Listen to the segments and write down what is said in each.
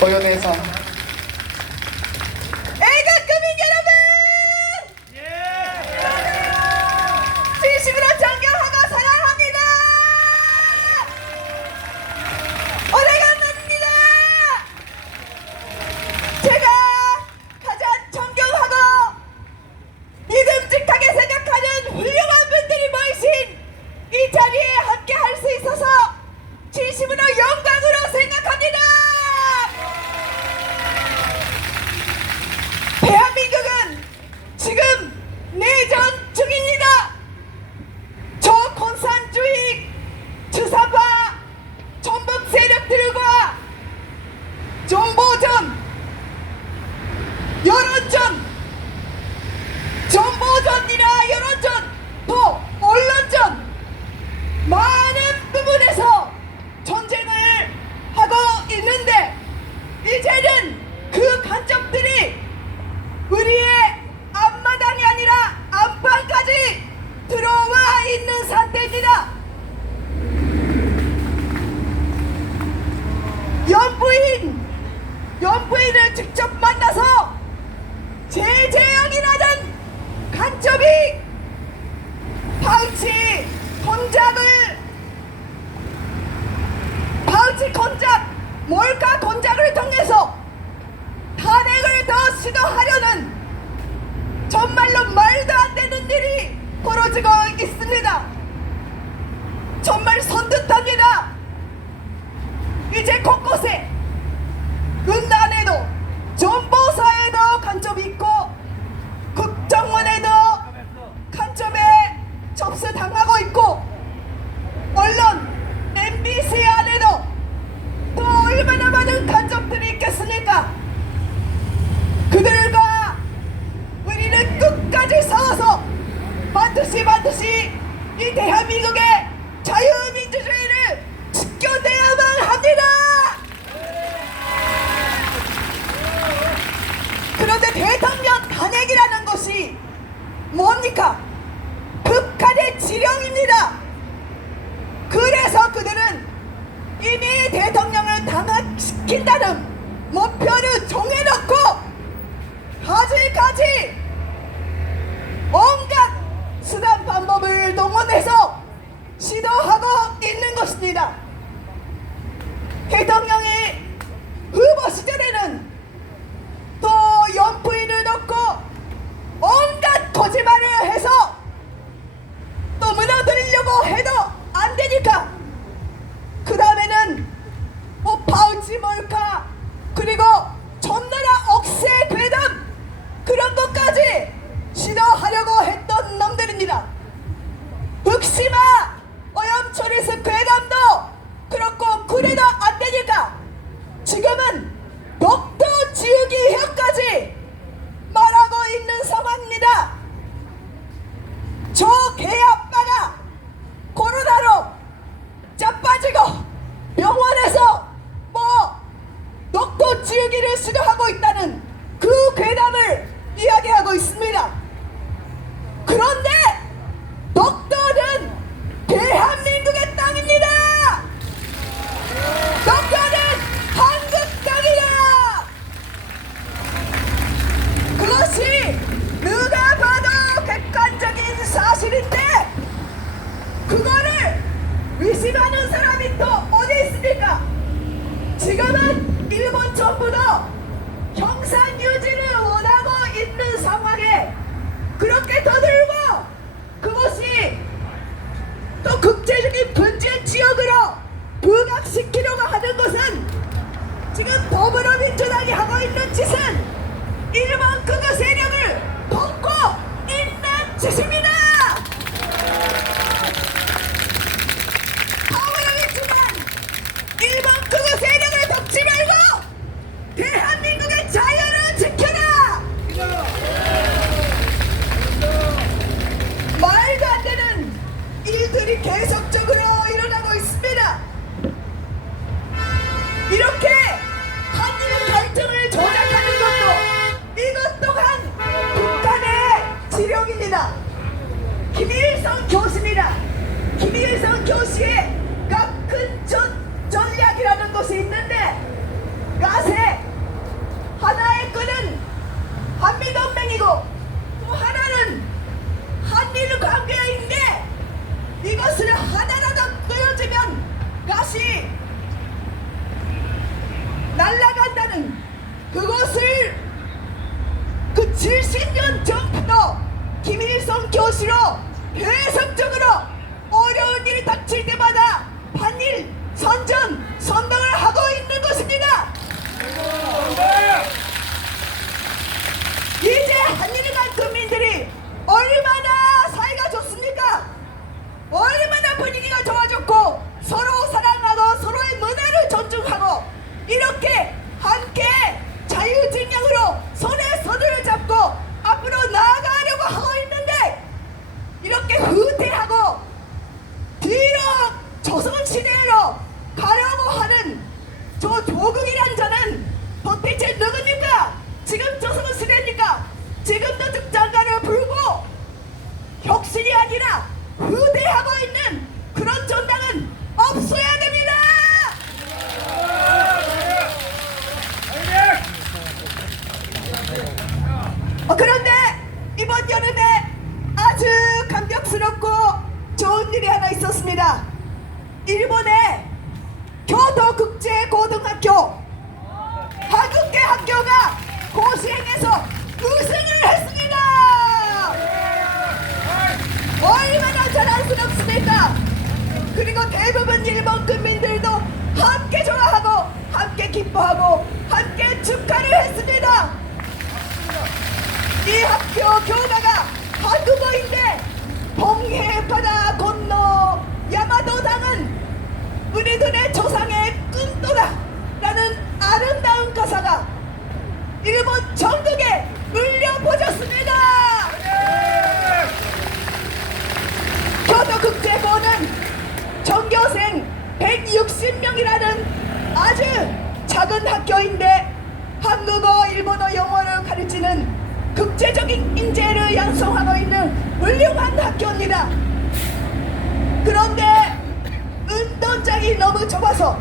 고연에서 애국민 여러분! 진심으로 존경하고 사랑합니다! 오래간만입니다! 제가 가장 존경하고 믿음직하게 생각하는 훌륭한 분들이 모이신 이 자리에 함께 할 수 있어서 진심으로 영광으로 생각합니다! 대한민국은 지금 내전 중입니다. 저공산주의 주사파 전북 세력들과 정보전, 여론전, 정보전이나 여론전, 또 언론전 많은 부분에서 전쟁을 하고 있는데 이제는 그 간접들이 우리의 앞마당이 아니라 안방까지 들어와 있는 상태입니다. 연부인을 직접 만나서 제재형이라는 간첩이 파우치 공작, 몰카 공작을 통해서 탄핵을 더 시도하려는 정말로 말도 안 되는 일이 벌어지고 있습니다. 정말 선뜻합니다. 이제 곳곳에 문단에도 정보사에도 간첩이 있고 국정원에도 간첩에 접수당하고 있고 언론 MBC 안에도 또 얼마나 많은 간첩들이 있겠습니까? 그들과 우리는 끝까지 싸워서 반드시 이 대한민국의 자유민주주의를 지켜내야만 합니다. 그런데 대통령 탄핵이라는 것이 뭡니까? 극한의 지령입니다. 그래서 그들은 이미 대통령을 탄핵시킨다는 목표를 정해놓고 가지가지 온갖 수단 방법을 동원해서 시도하고 있는 것입니다. 대통령이 후보 시절에는 또 연부인을 넣고 온갖 거짓말을 해서 또 무너뜨리려고 해도 안 되니까 그 다음에는 뭐 파우치 몰카 그리고 전나라 억새 괴담 그런 것까지 시도하려고 했던 놈들입니다. 북심아 오염초리스 괴담도 그렇고 그래도 안 되니까 지금은 독도 지우기 혀까지 말하고 있는 상황입니다. 저 개 아빠가 코로나로 자빠지고 병원에서 뭐 독도 지우기를 시도하고 있다는 그 괴담을 이야기하고 있습니다. 그런데 독도는 대한민국의 땅입니다. 독도는 한국 땅이다. 그것이 누가 봐도 객관적인 사실인데 그거를 의심하는 사람이 또 어디 있습니까? 지금은 일본 정부도 형상 유지를 원하고 있는 상황에 그렇게 더들고 그것이 또 국제적인 분쟁 지역으로 부각시키려고 하는 것은 지금 더불어민주당이 하고 있는 짓은 일본 극우 세력을 돕고 있는 짓입니다. 더불어민주당 일본 극우 세력을 돕지 말고 대한민국의 자유를 지켜라. 말도 안 되는 일들이 계속적으로 일어나고 있습니다. 이렇게 한일 갈등을 조작하는 것도 이것 또한 북한의 지령입니다. 김일성 교수입니다. 김일성 교수의 각 큰 전략이라는 것이 있는데 가세 하지만 그것을 그 70년 전부터 김일성 교수로 계속적으로 어려운 일이 닥칠 때마다 반일 선전 선동을 하고 있는 것입니다. 이제 한일간 국민들이 얼마나 사이가 좋습니까? 얼마나 분위기가 좋아졌고 서로 사랑하고 서로의 문화를 존중하고 이렇게 함께 자유진영으로 손에 손을 잡고 앞으로 나아가려고 하고 있는데 이렇게 후퇴하고 뒤로 조선시대로 가려고 하는 저 조국이란 자는 도대체 누굽니까? 지금 조선시대입니까? 지금도 즉장가를 불고 혁신이 아니라 후대하고 있는 그런 정당은 없어야 됩니다. 그런데 이번 여름에 아주 감격스럽고 좋은 일이 하나 있었습니다. 일본의 교토국제고등학교 한국계 학교가 고시행에서 우승을 했습니다. 얼마나 자랑스럽습니까? 그리고 대부분 일본 국민들도 함께 좋아하고 함께 기뻐하고 함께 축하를 했습니다. 이 학교 교가가 한국어인데 봉해 바다 건너 야마도당은 우리들의 조상의 꿈도다 라는 아름다운 가사가 일본 전국에 울려퍼졌습니다. 교토국제고는 전교생 160명이라는 아주 작은 학교인데 한국어, 일본어, 영어를 가르치는 국제적인 인재를 양성하고 있는 훌륭한 학교입니다. 그런데 운동장이 너무 좁아서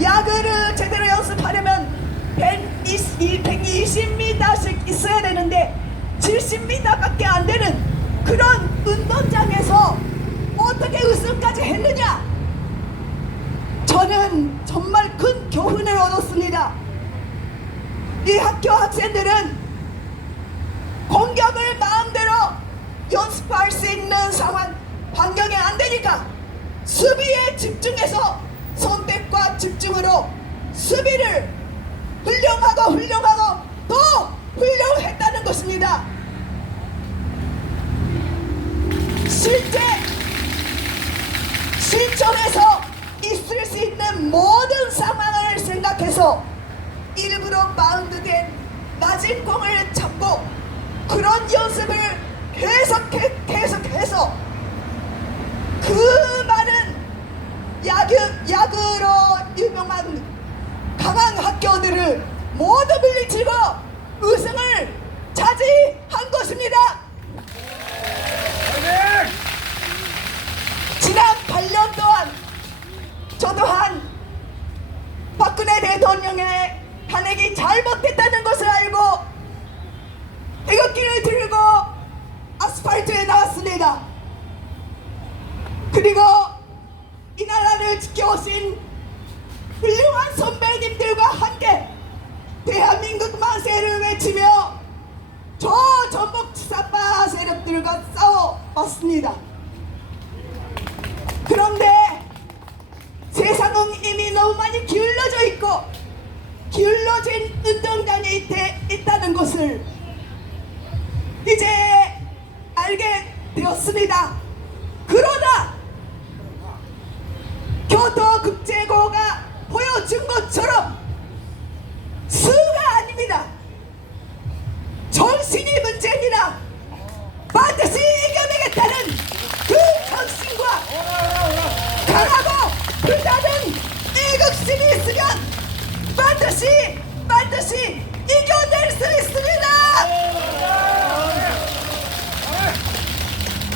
야구를 제대로 연습하려면 120m씩 있어야 되는데 70m밖에 안 되는 그런 운동장에서 어떻게 우승까지 했느냐? 저는 정말 큰 교훈을 얻었습니다. 이 학교 학생들은 공격을 마음대로 연습할 수 있는 상황 환경이 안 되니까 수비에 집중해서 선택과 집중으로 수비를 훌륭하고 또 훌륭했다는 것입니다. 실전에서 있을 수 있는 모든 상황을 생각해서 일부러 마운드된 낮은 공을 잡고 그런 연습을 계속해서 그 많은 야구로 유명한 강한 학교들을 모두 물리치고 우승을 차지한 것입니다. 지난 8년 동안 저 또한 박근혜 대통령의 탄핵이 잘못됐다는 것을 알고 태극기를 들고 아스팔트에 나왔습니다. 그리고 이 나라를 지켜오신 훌륭한 선배님들과 함께 대한민국 만세를 외치며 저 전복치사파 세력들과 싸워왔습니다. 그런데 세상은 이미 너무 많이 기울어져 있고 기울어진 운동장에 있다는 것을 이제 알게 되었습니다. 그러나 교토국제고가 보여준 것처럼 수가 아닙니다. 정신이 문제입니다. 반드시 이겨내겠다는 그 정신과 강하고 불타는 애국심이 있으면 반드시 이겨낼 수 있습니다.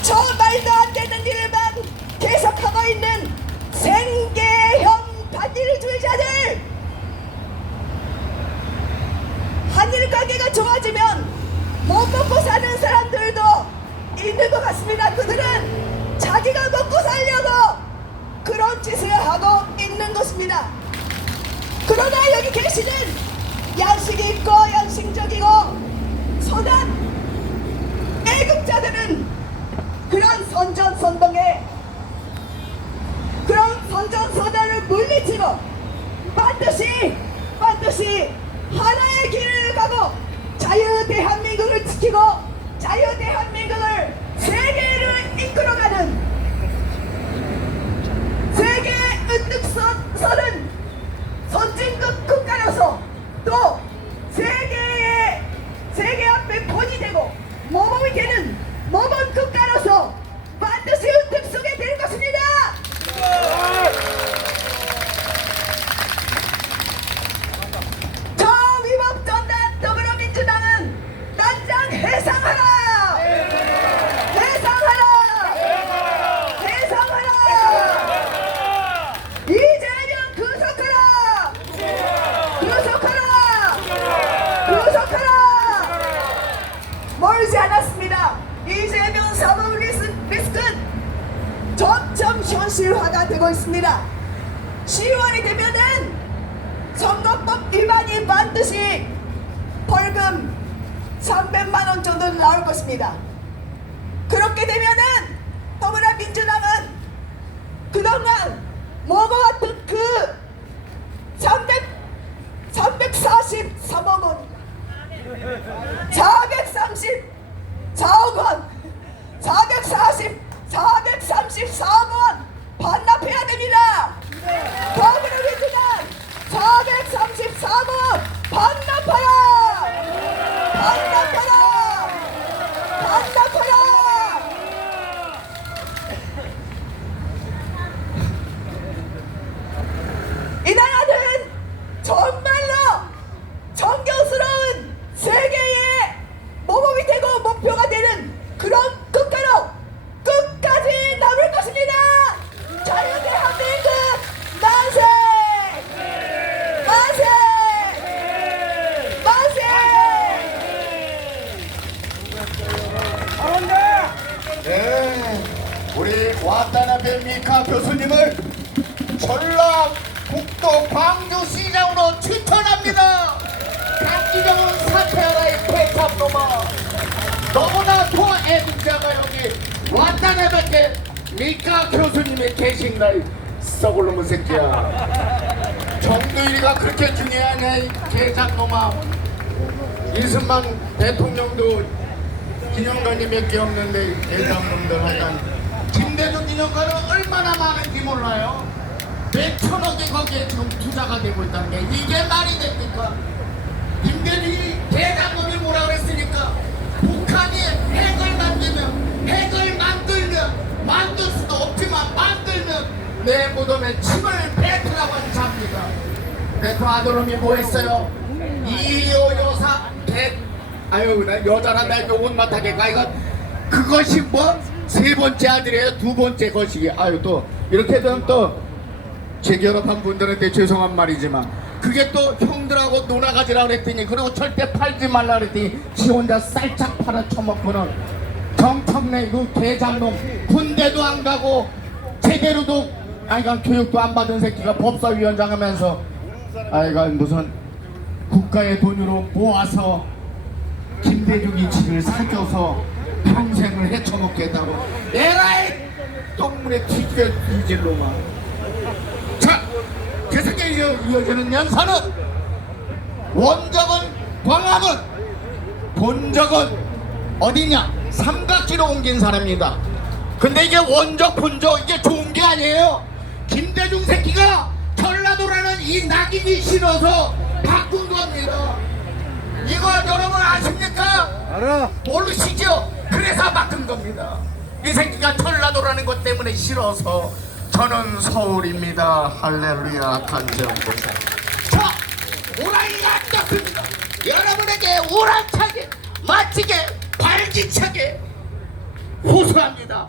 저 말도 안 되는 일만 계속하고 있는 생계형 반일주의자들, 한일 관계가 좋아지면 못 먹고 사는 사람들도 있는 것 같습니다. 그들은 자기가 먹고 살려고 그런 짓을 하고 있는 것입니다. 그러나 여기 계시는 양식이 있고 양심적이고 선한 애국자들은 그런 선전선동에 그런 선전선동을 물리치고 반드시 하나의 길을 가고 자유 대한민국을 지키고 자유 대한민국을 세계를 이끌어가는 세계 은득선은 선진국 국가로서 또 세계 앞에 본이 되고 모범이 되는 모범 국가로서 반드시 은득서게 될 것입니다. 저 위법전단 더불어민주당은 당장 해상하라! 해상하라! 해상하라! 이재명 구속하라! 구속하라! 구속하라! 멀지 않았습니다. 이재명 사법 리스크는 점점 현실화가 되고 있습니다. 10월이 되면은 선거법 위반이 반드시 벌금 300만 원 정도 나올 것입니다. 그렇게 되면은 더불어민주당은 그동안 먹어왔던 그 343억 원 434억 원 434억 원 반납해야 됩니다. 더불어민주당 434억 원 반납하라! 반납하라! 반납하라! 이 나라는 정말로 정경스러운 세계의 모범이 되고 목표가 되는 그런 국가로 끝까지 남을 것입니다. 자유 대한민국 만세! 만세! 만세! 네, 우리 와타나베 미카 교수님을 전라북도 광주시장으로 추천합니다. 강기정은 사퇴하라의 배탑놈아. 너무나 좋아 애국자가 여기 와타나베 미카 교수님이 계신 날 썩을 놈의 새끼야. 정두일이가 그렇게 중요하냐 이 개장놈아. 이승만 대통령도 기념관이 몇 개 없는데 대장놈들 하여간 김대중 기념관은 얼마나 많은지 몰라요. 몇천억이 거기에 지금 투자가 되고 있다는 게 이게 말이 됩니까? 김대중이 대장놈이 뭐라 그랬으니까 북한이 핵을 만들면 만들 수도 없지만 만들면 내 무덤에 침을 뱉으라고 한 자입니다. 내 그 아들놈이 뭐 했어요? 이효 여사 아유 나 여자란 날 욕은 못하게 가. 그것이 뭐 세 번째 아들이에요. 두 번째 것이 아유 또 이렇게 되면 또 재결합한 분들한테 죄송한 말이지만 그게 또 형들하고 놀아가지라 그랬더니 그리고 절대 팔지 말라 그랬더니 지 혼자 쌀짝 팔아 처먹고는 정청래 그 개장놈 군대도 안 가고 제대로도 아이가 교육도 안 받은 새끼가 법사위원장 하면서 아이가 무슨 국가의 돈으로 모아서 김대중이 집을 사줘서 평생을 헤쳐먹겠다고 에라이 똥물에 뒤집어 뒤질로만. 자, 계속해 이어지는 연사는 원적은 광화문, 본적은 어디냐? 삼각지로 옮긴 사람입니다. 근데 이게 원적 본적 이게 좋은 게 아니에요. 김대중 새끼가 전라도라는 이 낙인이 싫어서 바꾼 겁니다. 이거 여러분 아십니까? 알아. 모르시죠? 그래서 바꾼 겁니다. 이 새끼가 전라도라는 것 때문에 싫어서 저는 서울입니다. 할렐루야 간절보사. 자, 오라이 안떴습니다. 여러분에게 우람차게 멋지게 발기차게 호소합니다.